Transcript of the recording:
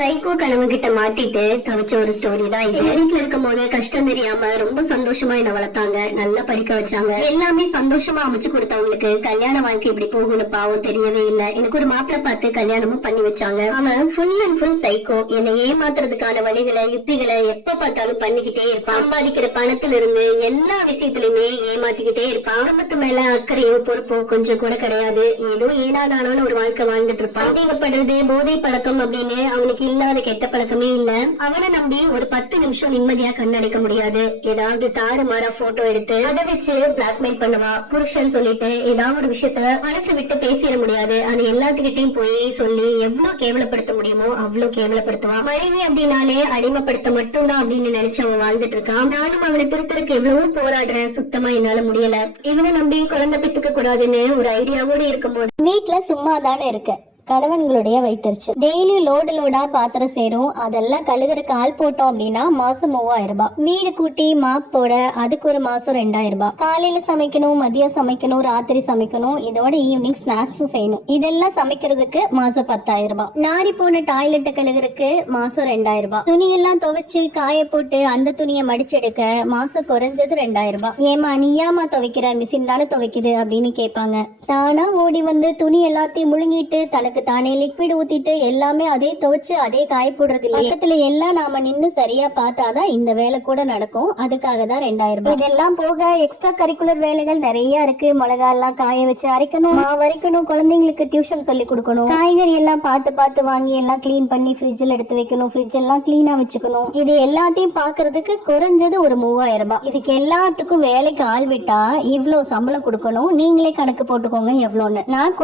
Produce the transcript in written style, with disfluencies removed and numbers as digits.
Psycho கணவன் கிட்ட மாட்டிட்டு தவிச்ச ஒரு ஸ்டோரி தான் இது. வீட்டுல இருக்கும் போது கஷ்டம் தெரியாம ரொம்ப சந்தோஷமா என்ன வளர்த்தாங்க, நல்லா படிக்க வச்சாங்க, எல்லாமே சந்தோஷமா அமைச்சு கொடுத்தவங்களுக்கு கல்யாண வாழ்க்கை இப்படி போகும்னு பாவம் தெரியவே இல்ல. எனக்கு ஒரு மாப்பிள்ள பார்த்து கல்யாணமும் பண்ணி வச்சாங்க. அவன் ஃபுல் அண்ட் ஃபுல் சைக்கோ. என்னை ஏமாத்துறதுக்கான வழிகளை யுக்திகளை எப்ப பார்த்தாலும் பண்ணிக்கிட்டே இருப்பான். சம்பாதிக்கிற பணத்துல இருந்து எல்லா விஷயத்திலுமே ஏமாத்திக்கிட்டே இருப்பான். குடும்பத்து மேல அக்கறையோ பொறுப்போ கொஞ்சம் கூட கிடையாது. ஏதோ ஏனாதானு ஒரு வாழ்க்கை வாழ்ந்துட்டு இருப்பான். அதிகப்படுறது போதை பழக்கம் அப்படின்னு அவனுக்கு இல்லாத கெட்ட பழக்கமே இல்ல. அவனை நம்பி ஒரு 10 நிமிஷம் நிம்மதியா கண்ணடைக்க முடியாது. ஏதாவது தாறுமாறா போட்டோ எடுத்து அதை வச்சு பிளாக்மெயில் பண்ணுவான். புருஷன் சொல்லிட்டு ஏதாவது ஒரு விஷயத்த மனசு விட்டு பேசிட முடியாது. அது எல்லாத்துக்கிட்டையும் போய் சொல்லி எவ்வளவு கேவலப்படுத்த முடியுமோ அவ்வளவு கேவலப்படுத்துவான். மனைவி அப்படின்னாலே அடிமைப்படுத்த மட்டும்தான் அப்படின்னு நினைச்சு அவன் வாழ்ந்துட்டு இருக்கான். நானும் அவனை திருத்தருக்கு எவ்வளவோ போராடுறேன், சுத்தமா என்னால முடியல. இவனை நம்பி குழந்தை பெத்துக்க கூடாதுன்னு ஒரு ஐடியாவோட இருக்கும்போது வீட்டுல சும்மா தானே இருக்க, கணவன்களுடைய வைத்தறிச்சல். டெய்லி லோடா பாத்திரம் சேரும், அதெல்லாம் கழுகுறதுக்கு ஆள் போட்டோம் அப்படின்னா மாசம் 3000 ரூபாய். வீடு கூட்டி மாப் போட அதுக்கு ஒரு மாசம் 2000 ரூபாய். காலையில சமைக்கணும், மதியம் சமைக்கணும், ராத்திரி சமைக்கணும், இதோட ஈவினிங் ஸ்நாக்ஸும் செய்யணும். இதெல்லாம் சமைக்கிறதுக்கு மாசம் 10,000 ரூபாய். நாரி போன டாய்லெட் கழுகுறதுக்கு மாசம் 2000 ரூபாய். துணியெல்லாம் துவைச்சு காய போட்டு அந்த துணியை மடிச்செடுக்க மாசம் குறைஞ்சது 2000 ரூபாய். ஏமா நீயாமா துவைக்கிற, மிஷின் தானே துவைக்குது அப்படின்னு கேட்பாங்க. நானா ஓடி வந்து துணி எல்லாத்தையும் முழுங்கிட்டு தனக்கு தானே லிக்விட் ஊத்திட்டு எல்லாமே அதே துவைச்சு அதே காய போடுறது இல்ல. பக்கத்துல எல்லாம் நாம நின்னு சரியா பார்த்தாதான் இந்த வேலை கூட நடக்கும். அதுக்காக தான் 2000 ரூபாய். இதெல்லாம் போக எக்ஸ்ட்ரா கரிக்குலர் வேலைகள் நிறைய இருக்கு. மிளகா எல்லாம் காய வச்சு அரைக்கணும், மாவு அரைக்கணும், குழந்தைங்களுக்கு டியூஷன் சொல்லி கொடுக்கணும், காய்கறி எல்லாம் பார்த்து வாங்கி எல்லாம் கிளீன் பண்ணி ஃப்ரிட்ஜில் எடுத்து வைக்கணும், ஃப்ரிட்ஜ் எல்லாம் கிளீனா வச்சுக்கணும். இது எல்லாத்தையும் பாக்குறதுக்கு குறைஞ்சது ஒரு 3000 ரூபாய். இதுக்கு எல்லாத்துக்கும் வேலைக்கு ஆள் விட்டா இவ்வளவு சம்பளம் கொடுக்கணும். நீங்களே கணக்கு போட்டுக்கோங்க எவ்வளவுன்னு. நான்